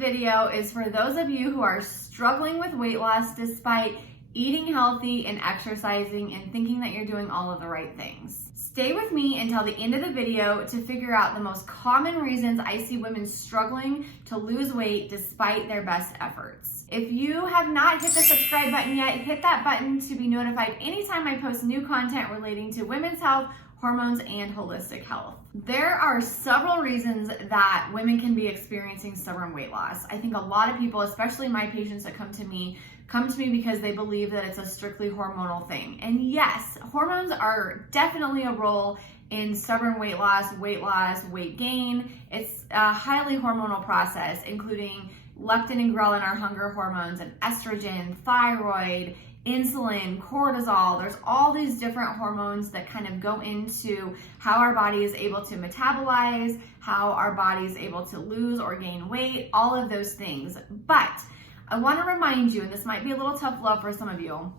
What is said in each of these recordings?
video is for those of you who are struggling with weight loss despite eating healthy and exercising and thinking that you're doing all of the right things. Stay with me until the end of the video to figure out the most common reasons I see women struggling to lose weight despite their best efforts. If you have not hit the subscribe button yet, hit that button to be notified anytime I post new content relating to women's health, hormones, and holistic health. There are several reasons that women can be experiencing stubborn weight loss. I think a lot of people, especially my patients that come to me because they believe that it's a strictly hormonal thing. And yes, hormones are definitely a role in stubborn weight loss, weight gain. It's a highly hormonal process, including leptin and ghrelin, our hunger hormones, and estrogen, thyroid, insulin, cortisol. There's all these different hormones that kind of go into how our body is able to metabolize, how our body is able to lose or gain weight, all of those things. But I want to remind you, and this might be a little tough love for some of you,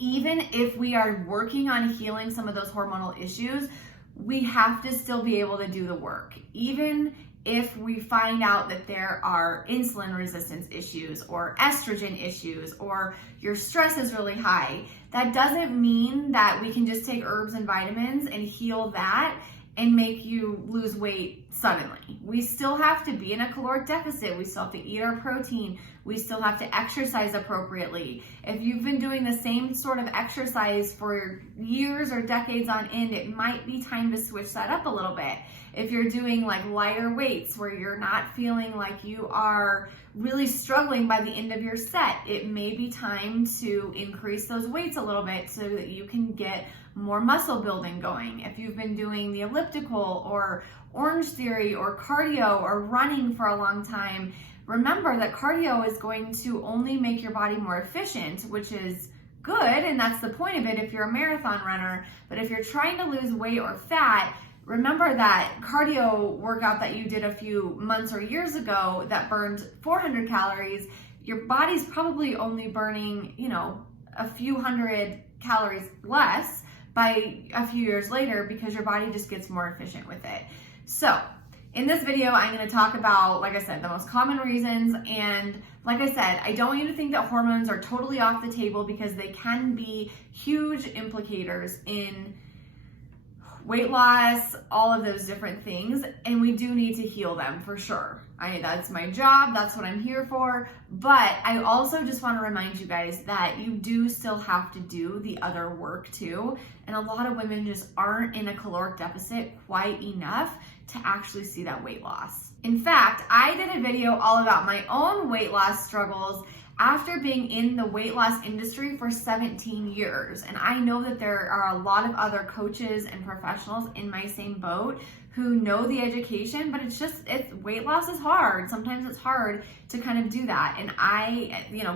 even if we are working on healing some of those hormonal issues, we have to still be able to do the work. Even if we find out that there are insulin resistance issues or estrogen issues or your stress is really high, that doesn't mean that we can just take herbs and vitamins and heal that and make you lose weight suddenly. We still have to be in a caloric deficit. We still have to eat our protein. We still have to exercise appropriately. If you've been doing the same sort of exercise for years or decades on end, it might be time to switch that up a little bit. If you're doing like lighter weights where you're not feeling like you are really struggling by the end of your set, it may be time to increase those weights a little bit so that you can get more muscle building going. If you've been doing the elliptical or Orange Theory or cardio or running for a long time, remember that cardio is going to only make your body more efficient, which is good, and that's the point of it if you're a marathon runner. But if you're trying to lose weight or fat, remember that cardio workout that you did a few months or years ago that burned 400 calories, your body's probably only burning, a few hundred calories less by a few years later because your body just gets more efficient with it. So in this video, I'm going to talk about, like I said, the most common reasons. And like I said, I don't want you to think that hormones are totally off the table because they can be huge implicators in weight loss, all of those different things, and we do need to heal them for sure. That's my job, that's what I'm here for, but I also just want to remind you guys that you do still have to do the other work too, and a lot of women just aren't in a caloric deficit quite enough to actually see that weight loss. In fact, I did a video all about my own weight loss struggles after being in the weight loss industry for 17 years. And I know that there are a lot of other coaches and professionals in my same boat who know the education, but weight loss is hard. Sometimes it's hard to kind of do that. And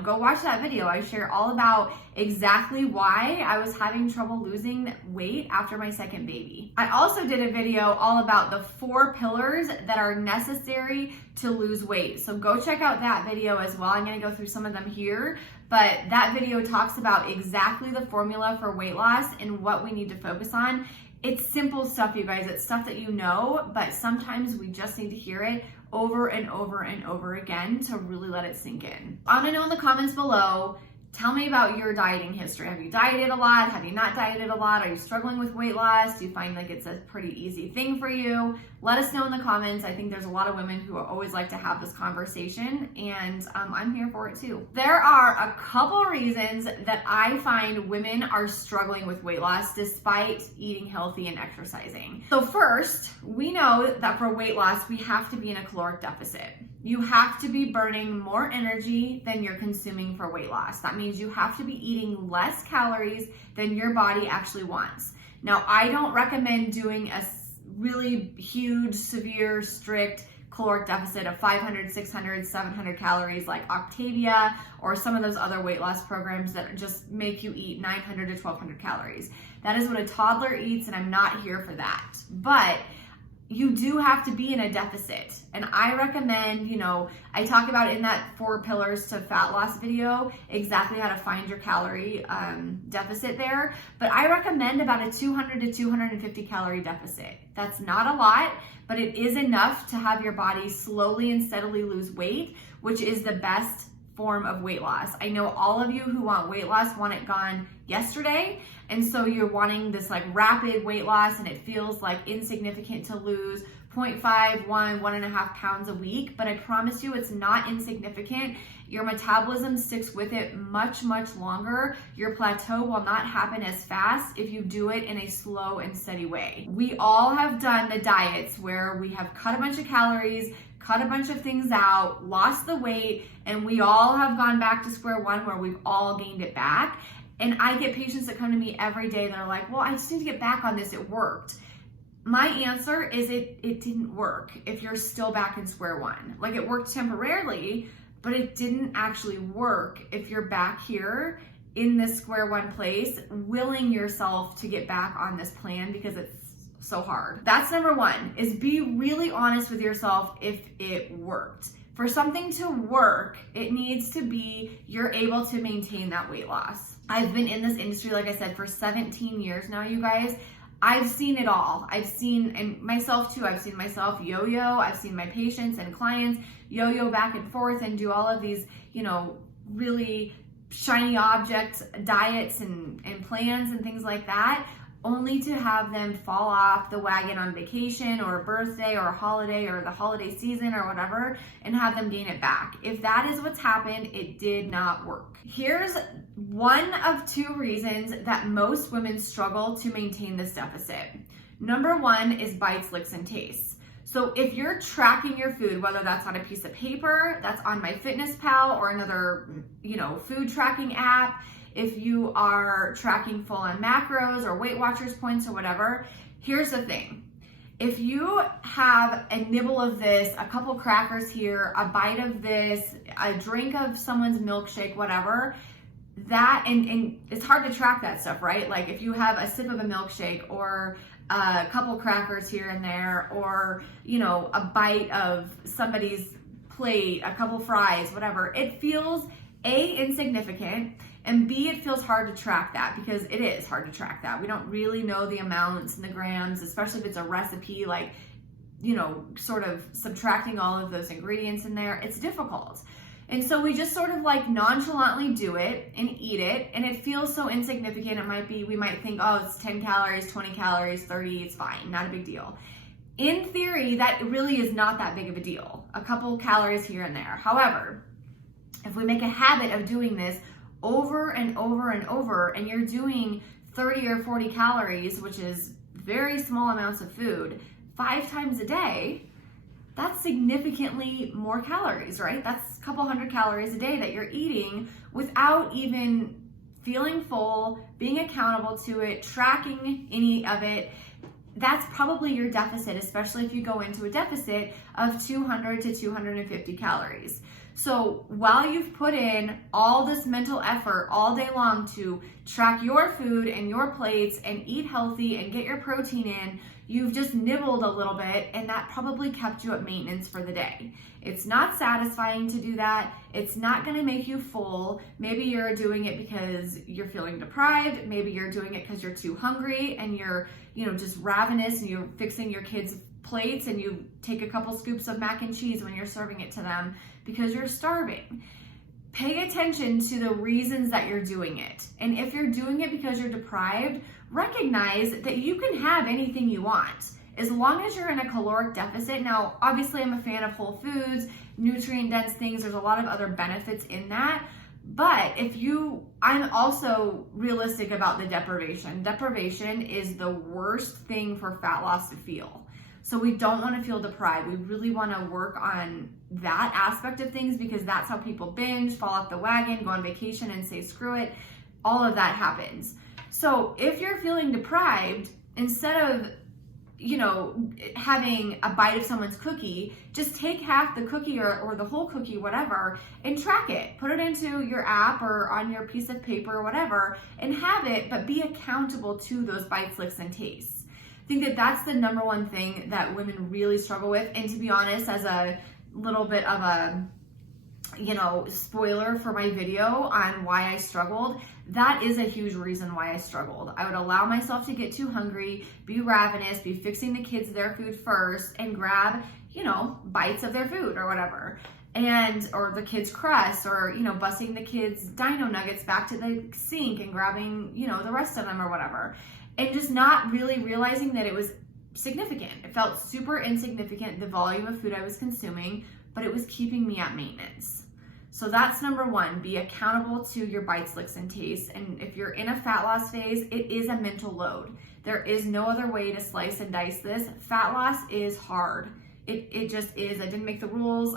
go watch that video. I share all about exactly why I was having trouble losing weight after my second baby. I also did a video all about the 4 pillars that are necessary to lose weight. So go check out that video as well. I'm gonna go through some of them here, but that video talks about exactly the formula for weight loss and what we need to focus on. It's simple stuff, you guys. It's stuff that you know, but sometimes we just need to hear it over and over and over again to really let it sink in. I want to know in the comments below, tell me about your dieting history. Have you dieted a lot? Have you not dieted a lot? Are you struggling with weight loss? Do you find like it's a pretty easy thing for you? Let us know in the comments. I think there's a lot of women who always like to have this conversation, and I'm here for it too. There are a couple reasons that I find women are struggling with weight loss despite eating healthy and exercising. So first, we know that for weight loss, we have to be in a caloric deficit. You have to be burning more energy than you're consuming for weight loss. That means you have to be eating less calories than your body actually wants. Now, I don't recommend doing a really huge, severe, strict caloric deficit of 500, 600, 700 calories like Octavia or some of those other weight loss programs that just make you eat 900 to 1200 calories. That is what a toddler eats, and I'm not here for that. But you do have to be in a deficit. And I recommend, I talk about in that 4 pillars to fat loss video, exactly how to find your calorie deficit there. But I recommend about a 200 to 250 calorie deficit. That's not a lot, but it is enough to have your body slowly and steadily lose weight, which is the best form of weight loss. I know all of you who want weight loss want it gone yesterday. And so you're wanting this like rapid weight loss and it feels like insignificant to lose 0.5, 1.5 pounds a week. But I promise you it's not insignificant. Your metabolism sticks with it much, much longer. Your plateau will not happen as fast if you do it in a slow and steady way. We all have done the diets where we have cut a bunch of calories, cut a bunch of things out, lost the weight, and we all have gone back to square one where we've all gained it back. And I get patients that come to me every day that are like, well, I just need to get back on this, it worked. My answer is it didn't work if you're still back in square one. Like it worked temporarily, but it didn't actually work if you're back here in this square one place, willing yourself to get back on this plan because it's so hard. That's number one, is be really honest with yourself if it worked. For something to work, it needs to be you're able to maintain that weight loss. I've been in this industry, like I said, for 17 years now, you guys. I've seen it all. I've seen, and myself too, I've seen myself yo-yo. I've seen my patients and clients yo-yo back and forth and do all of these, really shiny object diets and plans and things like that, only to have them fall off the wagon on vacation or a birthday or a holiday or the holiday season or whatever and have them gain it back. If that is what's happened, it did not work. Here's one of 2 reasons that most women struggle to maintain this deficit. Number 1 is bites, licks, and tastes. So if you're tracking your food, whether that's on a piece of paper, that's on MyFitnessPal or another, food tracking app, if you are tracking full on macros or Weight Watchers points or whatever, here's the thing. If you have a nibble of this, a couple crackers here, a bite of this, a drink of someone's milkshake, whatever, that, and it's hard to track that stuff, right? Like if you have a sip of a milkshake or a couple crackers here and there, or, a bite of somebody's plate, a couple fries, whatever, it feels A, insignificant, and B, it feels hard to track that because it is hard to track that. We don't really know the amounts and the grams, especially if it's a recipe, like, sort of subtracting all of those ingredients in there. It's difficult. And so we just sort of like nonchalantly do it and eat it, and it feels so insignificant. We might think, oh, it's 10 calories, 20 calories, 30, it's fine, not a big deal. In theory, that really is not that big of a deal. A couple calories here and there. However, if we make a habit of doing this over and over and over, and you're doing 30 or 40 calories, which is very small amounts of food, 5 times a day, that's significantly more calories, right? That's a couple hundred calories a day that you're eating without even feeling full, being accountable to it, tracking any of it. That's probably your deficit, especially if you go into a deficit of 200 to 250 calories. So while you've put in all this mental effort all day long to track your food and your plates and eat healthy and get your protein in, you've just nibbled a little bit, and that probably kept you at maintenance for the day. It's not satisfying to do that. It's not gonna make you full. Maybe you're doing it because you're feeling deprived. Maybe you're doing it because you're too hungry and you're, just ravenous and you're fixing your kids' plates and you take a couple scoops of mac and cheese when you're serving it to them because you're starving. Pay attention to the reasons that you're doing it. And if you're doing it because you're deprived, recognize that you can have anything you want as long as you're in a caloric deficit. Now, obviously I'm a fan of whole foods, nutrient dense things. There's a lot of other benefits in that. But I'm also realistic about the deprivation. Deprivation is the worst thing for fat loss to feel. So we don't want to feel deprived. We really want to work on that aspect of things because that's how people binge, fall off the wagon, go on vacation and say, screw it. All of that happens. So if you're feeling deprived, instead of, having a bite of someone's cookie, just take half the cookie or the whole cookie, whatever, and track it. Put it into your app or on your piece of paper or whatever and have it, but be accountable to those bites, licks, and tastes. think that that's the number one thing that women really struggle with. And to be honest, as a little bit of a, spoiler for my video on why I struggled, that is a huge reason why I struggled. I would allow myself to get too hungry, be ravenous, be fixing the kids their food first, and grab, bites of their food or whatever. Or the kids' crust, or, busting the kids' dino nuggets back to the sink and grabbing, the rest of them or whatever. And just not really realizing that it was significant. It felt super insignificant, the volume of food I was consuming, but it was keeping me at maintenance. So that's number one, be accountable to your bites, licks, and tastes. And if you're in a fat loss phase, it is a mental load. There is no other way to slice and dice this. Fat loss is hard. It just is. I didn't make the rules,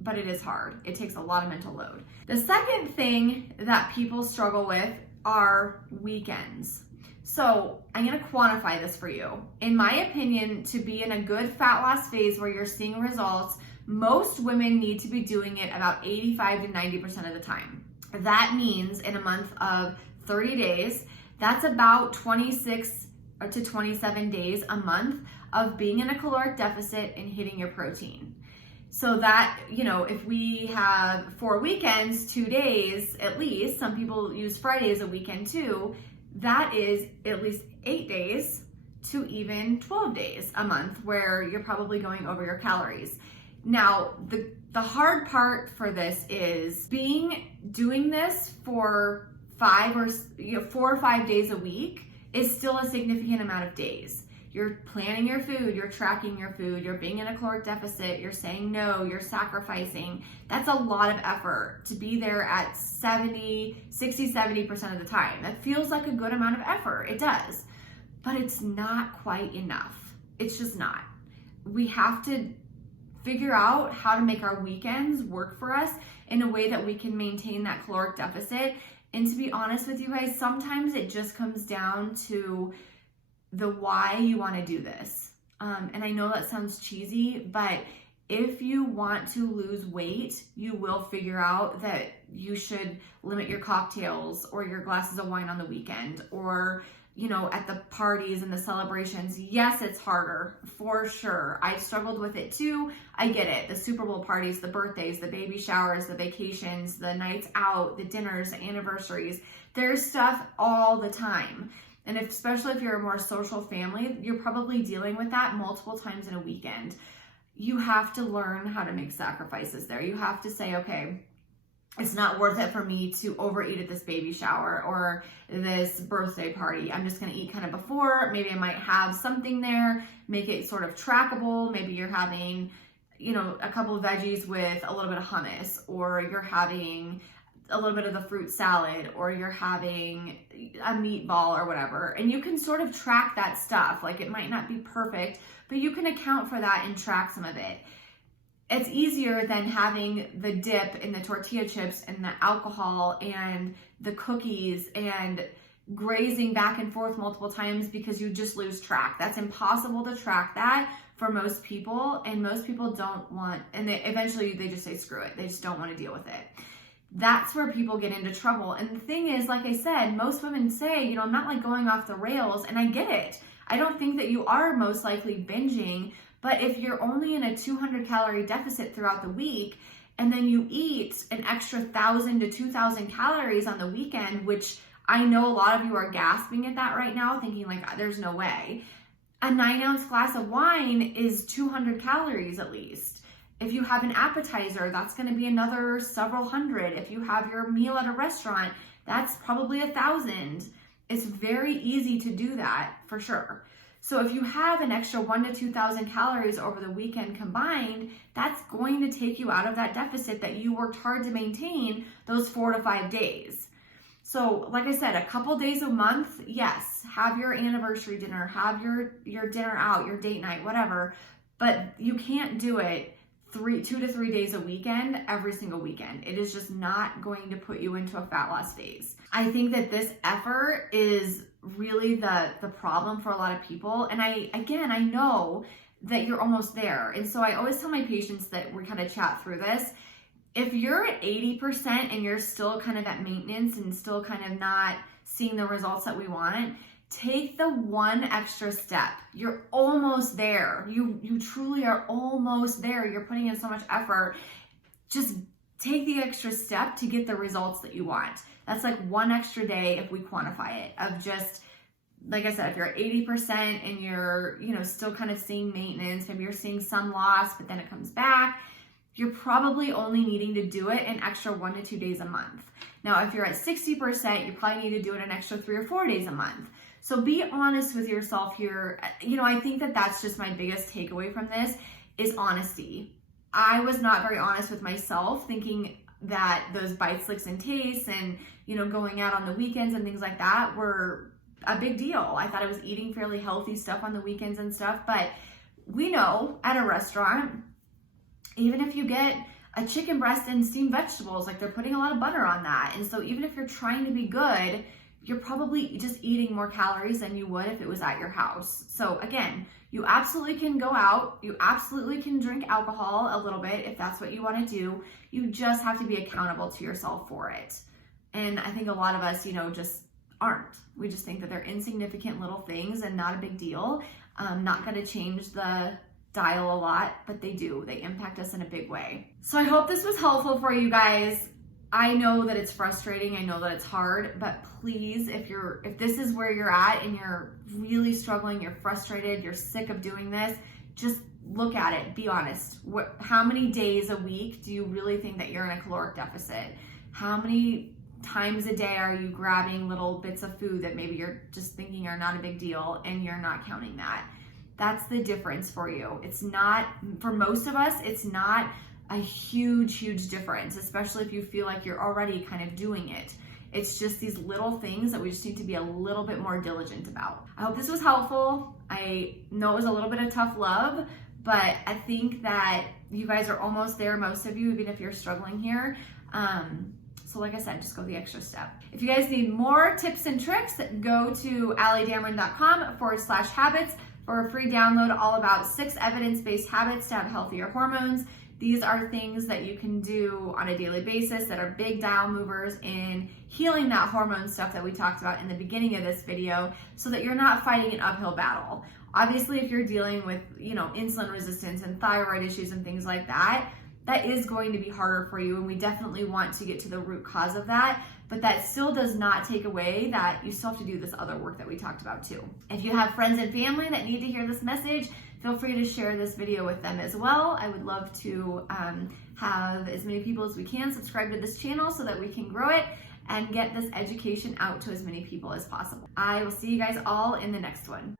but it is hard. It takes a lot of mental load. The second thing that people struggle with are weekends. So I'm gonna quantify this for you. In my opinion, to be in a good fat loss phase where you're seeing results, most women need to be doing it about 85 to 90% of the time. That means in a month of 30 days, that's about 26 to 27 days a month of being in a caloric deficit and hitting your protein. So that, if we have 4 weekends, 2 days at least, some people use Friday as a weekend too, that is at least 8 days to even 12 days a month where you're probably going over your calories. Now, the hard part for this is doing this for 4 or 5 days a week is still a significant amount of days. You're planning your food, you're tracking your food, you're being in a caloric deficit, you're saying no, you're sacrificing. That's a lot of effort to be there at 60-70% of the time. That feels like a good amount of effort. It does, but it's not quite enough. It's just not. We have to figure out how to make our weekends work for us in a way that we can maintain that caloric deficit. And to be honest with you guys, sometimes it just comes down to the why you want to do this. And I know that sounds cheesy, but if you want to lose weight, you will figure out that you should limit your cocktails or your glasses of wine on the weekend, or at the parties and the celebrations. Yes, it's harder for sure. I struggled with it too. I get it. The Super Bowl parties, the birthdays, the baby showers, the vacations, the nights out, the dinners, the anniversaries. There's stuff all the time. And especially if you're a more social family, you're probably dealing with that multiple times in a weekend. You have to learn how to make sacrifices there. You have to say, okay, it's not worth it for me to overeat at this baby shower or this birthday party. I'm just going to eat kind of before. Maybe I might have something there, make it sort of trackable. Maybe you're having, a couple of veggies with a little bit of hummus, or you're having a little bit of the fruit salad, or you're having a meatball or whatever. And you can sort of track that stuff. Like, it might not be perfect, but you can account for that and track some of it. It's easier than having the dip in the tortilla chips and the alcohol and the cookies and grazing back and forth multiple times because you just lose track. That's impossible to track that for most people, and most people don't want, and eventually they just say screw it. They just don't want to deal with it. That's where people get into trouble. And the thing is, like I said, most women say, I'm not like going off the rails, and I get it. I don't think that you are most likely binging, but if you're only in a 200 calorie deficit throughout the week, and then you eat an extra 1,000 to 2,000 calories on the weekend, which I know a lot of you are gasping at that right now, thinking like, there's no way. A 9-ounce glass of wine is 200 calories at least. If you have an appetizer, that's going to be another several hundred. If you have your meal at a restaurant, that's probably 1,000. It's very easy to do that for sure. So if you have an extra 1,000 to 2,000 calories over the weekend combined, that's going to take you out of that deficit that you worked hard to maintain those 4 to 5 days. So like I said, a couple days a month, yes, have your anniversary dinner, have your dinner out, your date night, whatever, but you can't do it 2 to 3 days a weekend, every single weekend. It is just not going to put you into a fat loss phase. I think that this effort is really the problem for a lot of people. And I know that you're almost there. And so I always tell my patients that we kind of chat through this. If you're at 80% and you're still kind of at maintenance and still kind of not seeing the results that we want, Take the one extra step. You're almost there. You truly are almost there. You're putting in so much effort. Just take the extra step to get the results that you want. That's like one extra day if we quantify it, of just, like I said, if you're at 80% and you're, still kind of seeing maintenance, maybe you're seeing some loss, but then it comes back, you're probably only needing to do it an extra 1 to 2 days a month. Now, if you're at 60%, you probably need to do it an extra 3 or 4 days a month. So be honest with yourself here. I think that that's just my biggest takeaway from this is honesty. I was not very honest with myself, thinking that those bites, licks, and tastes and, going out on the weekends and things like that were a big deal. I thought I was eating fairly healthy stuff on the weekends and stuff, but we know at a restaurant, even if you get a chicken breast and steamed vegetables, like they're putting a lot of butter on that. And so even if you're trying to be good, you're probably just eating more calories than you would if it was at your house. So again, you absolutely can go out. You absolutely can drink alcohol a little bit if that's what you want to do. You just have to be accountable to yourself for it. And I think a lot of us, just aren't. We just think that they're insignificant little things and not a big deal. Not going to change the dial a lot, but they do. They impact us in a big way. So I hope this was helpful for you guys. I know that it's frustrating. I know that it's hard, but please, if this is where you're at and you're really struggling, you're frustrated, you're sick of doing this, just look at it. Be honest. How many days a week do you really think that you're in a caloric deficit? How many times a day are you grabbing little bits of food that maybe you're just thinking are not a big deal and you're not counting that? That's the difference for you. It's not, for most of us, it's not a huge difference, especially if you feel like you're already kind of doing it. It's just these little things that we just need to be a little bit more diligent about. I hope this was helpful. I know it was a little bit of tough love, but I think that you guys are almost there, most of you, even if you're struggling here. So like I said, just go the extra step. If you guys need more tips and tricks, go to alliedamron.com/habits for a free download all about 6 evidence-based habits to have healthier hormones. These are things that you can do on a daily basis that are big dial movers in healing that hormone stuff that we talked about in the beginning of this video, so that you're not fighting an uphill battle. Obviously, if you're dealing with, insulin resistance and thyroid issues and things like that, that is going to be harder for you, and we definitely want to get to the root cause of that, but that still does not take away that you still have to do this other work that we talked about too. If you have friends and family that need to hear this message, feel free to share this video with them as well. I would love to have as many people as we can subscribe to this channel so that we can grow it and get this education out to as many people as possible. I will see you guys all in the next one.